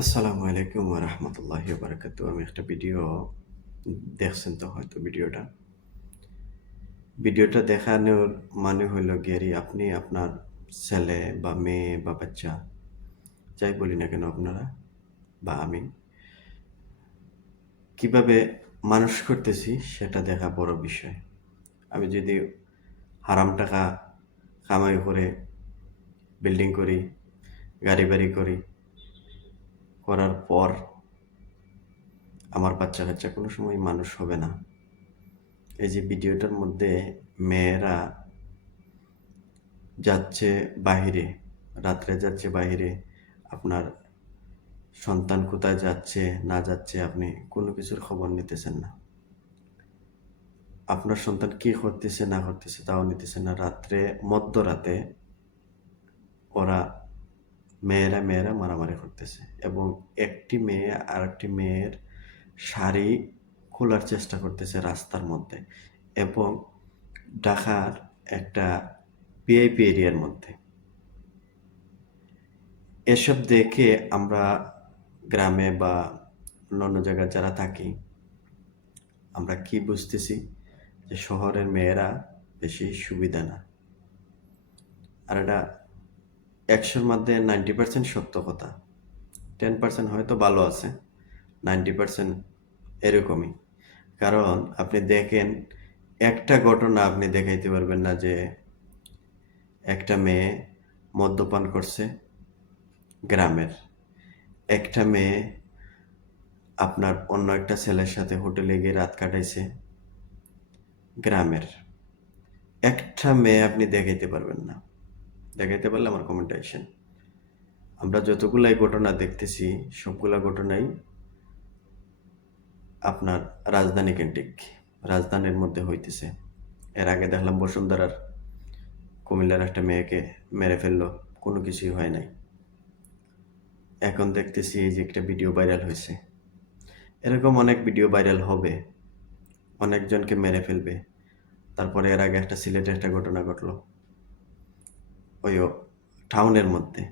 আসসালামু আলাইকুম ওয়া রাহমাতুল্লাহি ওয়া বারাকাতুহু। আমি একটা ভিডিও দেখছেন তো হয়তো ভিডিওটা দেখানোর মানে হইলো গিয়ে আপনি আপনার ছেলে বা মেয়ে বা বাচ্চা যাই বলি না কেন আপনারা বা আমি কিভাবে মানুষ করতেছি সেটা দেখা বড় বিষয়। আমি যদি হারাম টাকা কামাই করে বিল্ডিং করি, গাড়ি বাড়ি করি, করার পর আমার বাচ্চা-কাচ্চা কোনো সময় মানুষ হবে না। এই যে ভিডিওটার মধ্যে মেয়েরা যাচ্ছে বাহিরে, রাত্রে যাচ্ছে বাহিরে, আপনার সন্তান কোথায় যাচ্ছে না যাচ্ছে আপনি কোনো কিছুর খবর নিতেছেন না। আপনার সন্তান কি করতেছে না করতেছে তাও নিতেছেন না। রাত্রে মধ্যরাতে ওরা মেয়েরা মারামারি করতেছে এবং একটি মেয়ে আরেকটি মেয়ের শাড়ি খোলার চেষ্টা করতেছে রাস্তার মধ্যে এবং ঢাকার একটা ভিআইপি এরিয়ার মধ্যে। এসব দেখে আমরা গ্রামে বা অন্যান্য জায়গায় যারা থাকি, আমরা কি বুঝতেছি যে শহরের মেয়েরা বেশি সুবিধা না। আর এটা ১০০-র মধ্যে 90% সত্য কথা। 10% হয়তো ভালো আছে, 90% এরকমই। কারণ আপনি দেখেন, একটা ঘটনা আপনি দেখাইতে পারবেন না যে একটা মেয়ে মদ্যপান করছে গ্রামের, একটা মেয়ে আপনার অন্য একটা ছেলের সাথে হোটেলে গিয়ে রাত কাটাইছে গ্রামের। একটা মেয়ে আপনি দেখাইতে পারবেন না। দেখাইতে পারলে আমার কমেন্টে আসেন। আমরা যতগুলাই ঘটনা দেখতেছি সবগুলা ঘটনাই আপনার রাজধানী কেন্দ্রিক, রাজধানীর মধ্যে হইতেছে। এর আগে দেখলাম বসুন্ধরার কুমিল্লার একটা মেয়েকে মেরে ফেললো, কোনো কিছুই হয় নাই। এখন দেখতেছি এই যে একটা ভিডিও ভাইরাল হয়েছে। এরকম অনেক ভিডিও ভাইরাল হবে, অনেকজনকে মেরে ফেলবে। তারপরে এর আগে একটা সিলেটে একটা ঘটনা ঘটলো, ওই টাউনের মধ্যে।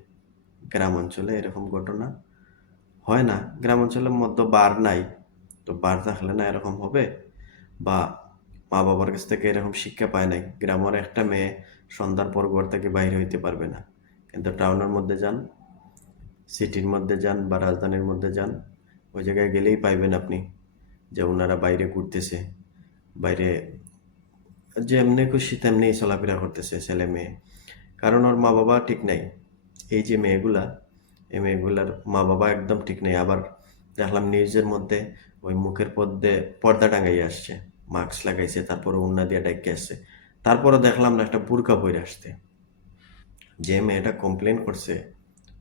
গ্রাম অঞ্চলে এরকম ঘটনা হয় না। গ্রাম অঞ্চলের মধ্যে বার নাই, তো বার থাকলে না এরকম হবে? বা মা বাবার কাছ থেকে এরকম শিক্ষা পায় নাই, গ্রামের একটা মেয়ে সন্ধ্যার পর ঘর থেকে বাইরে হইতে পারবে না। কিন্তু টাউনের মধ্যে যান, সিটির মধ্যে যান বা রাজধানীর মধ্যে যান, ওই জায়গায় গেলেই পাইবেন আপনি যে ওনারা বাইরে ঘুরতেছে, বাইরে যেমনি খুশি তেমনি চলাফেরা করতেছে ছেলে মেয়ে। কারণ ওর মা বাবা ঠিক নাই। এই যে মেয়েগুলা, এই মেয়েগুলার মা বাবা একদম ঠিক নেই। আবার দেখলাম নিউজের মধ্যে ওই মুখের মধ্যে পর্দা টাঙাই আসছে, মাস্ক লাগাইছে, তারপরে ওড়না দিয়ে ডাইকে আসছে। তারপরে দেখলাম না একটা বুরকা পরে আসতে। যে মেয়েটা কমপ্লেন করছে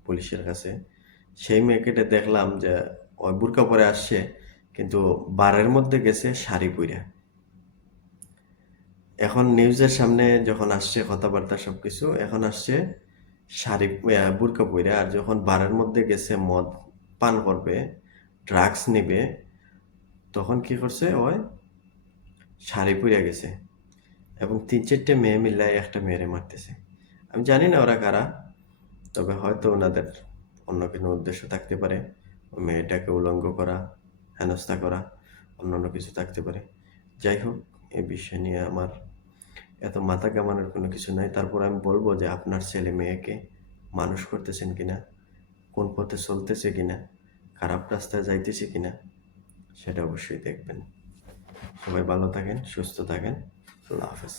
পুলিশের কাছে, সেই মেয়েকে দেখলাম যে ওই বুরকা পরে আসছে, কিন্তু বারের মধ্যে গেছে শাড়ি পইরা। এখন নিউজের সামনে যখন আসছে কথাবার্তা সবকিছু, এখন আসছে শাড়ি বুরকা পইরা। আর যখন বারের মধ্যে গেছে মদ পান করবে, ড্রাগস নিবে, তখন কি করছে ওই শাড়ি পইরা গেছে এবং ৩-৪টে মেয়ে মিল্লায় একটা মেয়েরে মারতেছে। আমি জানি না ওরা কারা, তবে হয়তো ওনাদের অন্য কোনো উদ্দেশ্য থাকতে পারে। ওই মেয়েটাকে উলঙ্গ করা, হেনস্থা করা, অন্যান্য কিছু থাকতে পারে। যাই হোক, এই বিষয় নিয়ে আমার এত মাথা ঘামানোর কোনো কিছু নাই। তারপর আমি বলবো যে আপনার ছেলে মেয়েকে মানুষ করতেছেন কিনা, কোন পথে চলতেছে কিনা, খারাপ রাস্তায় যাইতেছে কিনা, সেটা অবশ্যই দেখবেন। সবাই ভালো থাকেন, সুস্থ থাকেন। আল্লাহ হাফেজ।